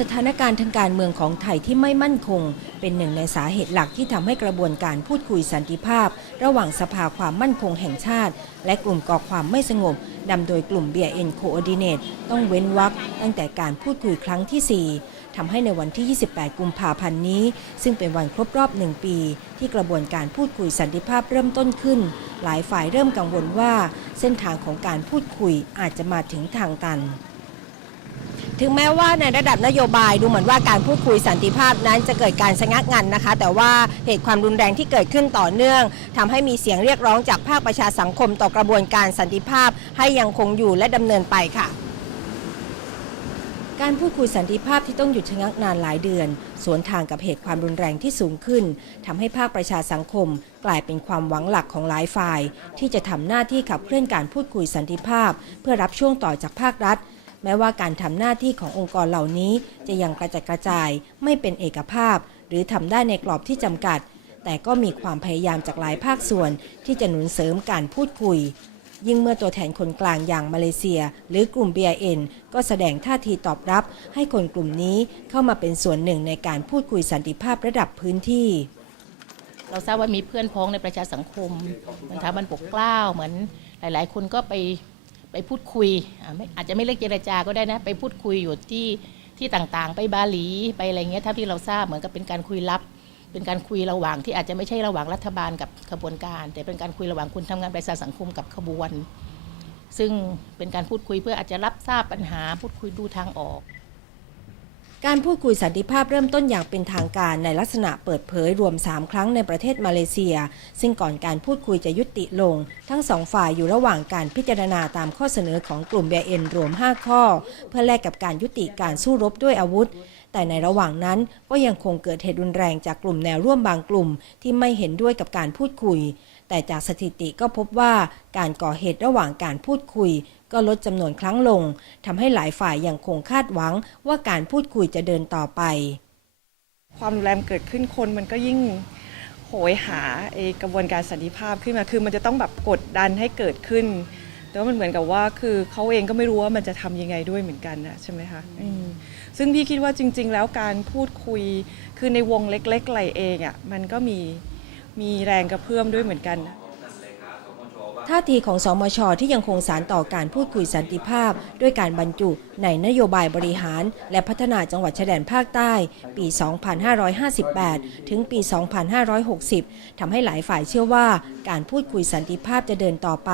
สถานการณ์ทางการเมืองของไทยที่ไม่มั่นคง เป็นหนึ่งในสาเหตุหลักที่ทำให้กระบวนการพูดคุยสันติภาพ ระหว่างสภาความมั่นคงแห่งชาติ และกลุ่มก่อความไม่สงบนำโดยกลุ่ม BN Coordinate ต้องเว้นวรรคตั้งแต่การพูดคุยครั้งที่ 4ทำให้ในวันที่ 28 กุมภาพันธ์นี้ ซึ่งเป็นวันครบรอบหนึ่งปี ที่กระบวนการพูดคุยสันติภาพเริ่มต้นขึ้น หลายฝ่ายเริ่มกังวลว่า เส้นทางของการพูดคุยอาจจะมาถึงทางตัน ถึงแม้ว่าในระดับนโยบายดูเหมือนว่าการพูดคุยสันติภาพนั้นจะเกิดการชะงักงันนะคะ แต่ว่าเหตุความรุนแรงที่เกิดขึ้นต่อเนื่องทำให้มีเสียงเรียกร้องจากภาคประชาสังคมต่อกระบวนการสันติภาพ ให้ยังคงอยู่และดำเนินไปค่ะ การพูดคุยสันติภาพที่ต้องหยุดชะงักนานหลายเดือน สวนทางกับเหตุความรุนแรงที่สูงขึ้นทำให้ภาคประชาสังคม กลายเป็นความหวังหลักของหลายฝ่าย ที่จะทำหน้าที่ขับเคลื่อนการพูดคุยสันติภาพ เพื่อรับช่วงต่อจากภาครัฐ แม้ว่าการทำหน้าที่ขององค์กรเหล่านี้ จะยังกระจัดกระจาย ไม่เป็นเอกภาพ หรือทำได้ในกรอบที่จำกัด แต่ก็มีความพยายามจากหลายภาคส่วน ที่จะหนุนเสริมการพูดคุย ยิ่งเมื่อตัวแทนคนกลางอย่างมาเลเซีย หรือกลุ่ม BIN ก็แสดงท่าทีตอบรับ ให้คนกลุ่มนี้เข้ามาเป็นส่วนหนึ่งในการพูดคุยสันติภาพระดับพื้นที่เราทราบว่ามีเพื่อนพ้องในประชาสังคมเหมือนทาบันปกเกล้าเหมือนหลาย ๆ คนก็ไป ไปพูดคุยอาจจะไม่เรียกเจรจาก็ได้นะ ไปพูดคุยอยู่ที่ที่ต่างๆ ไปบาหลีไปอะไรเงี้ยถ้าที่เราทราบเหมือนกับเป็นการคุยลับ เป็นการคุยระหว่างที่อาจจะไม่ใช่ระหว่างรัฐบาลกับขบวนการ แต่เป็นการคุยระหว่างคุณทำงานประชาสังคมกับขบวน ซึ่งเป็นการพูดคุยเพื่ออาจจะรับทราบปัญหาพูดคุยดูทางออก การพูดคุยสันติภาพเริ่มต้นอย่างเป็นทางการในลักษณะเปิดเผยรวม 3 ครั้งในประเทศมาเลเซีย ซึ่งก่อนการพูดคุยจะยุติลง ทั้งสองฝ่ายอยู่ระหว่างการพิจารณาตามข้อเสนอของกลุ่ม BN รวม 5 ข้อ เพื่อแลกกับการยุติการสู้รบด้วยอาวุธ แต่ในระหว่างนั้นก็ยังคงเกิดเหตุรุนแรงจากกลุ่มแนวร่วมบางกลุ่ม ที่ไม่เห็นด้วยกับการพูดคุย แต่จากสถิติก็พบว่าการก่อเหตุระหว่างการพูดคุย ก็ลดจำนวนครั้งลงทำให้หลายฝ่ายยังคงคาดหวังว่าการพูดคุยจะเดินต่อไป ความรุนแรงเกิดขึ้นคนมันก็ยิ่งโหยหาไอ้กระบวนการสันติภาพขึ้นมาคือมันจะต้องแบบกดดันให้เกิดขึ้น แต่ว่ามันเหมือนกับว่าคือเขาเองก็ไม่รู้ว่ามันจะทำยังไงด้วยเหมือนกันนะใช่ไหมคะมซึ่งพี่คิดว่าจริง ๆ แล้วการพูดคุยคือในวงเล็กๆอะไรเองอะ่ะมันก็มี มีแรงกระเพื่อมด้วยเหมือนกันนะท่าทีของสมชที่ยังคงสารต่อการพูดคุยสันติภาพ ด้วยการบรรจุในนโยบายบริหาร และพัฒนาจังหวัดชายแดนภาคใต้ ปี 2558 ถึงปี 2560 ทำให้หลายฝ่ายเชื่อว่าการพูดคุยสันติภาพจะเดินต่อไป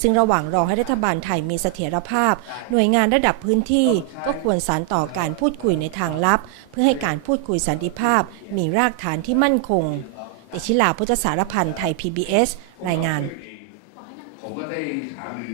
ซึ่งระหว่างรอให้รัฐบาลไทยมีเสถียรภาพ หน่วยงานระดับพื้นที่ก็ควรสารต่อการพูดคุยในทางลับ เพื่อให้การพูดคุยสันติภาพมีรากฐานที่มั่นคง ติชิลาพุทธสารพันธ์ไทย PBS รายงานผมก็ได้หารือ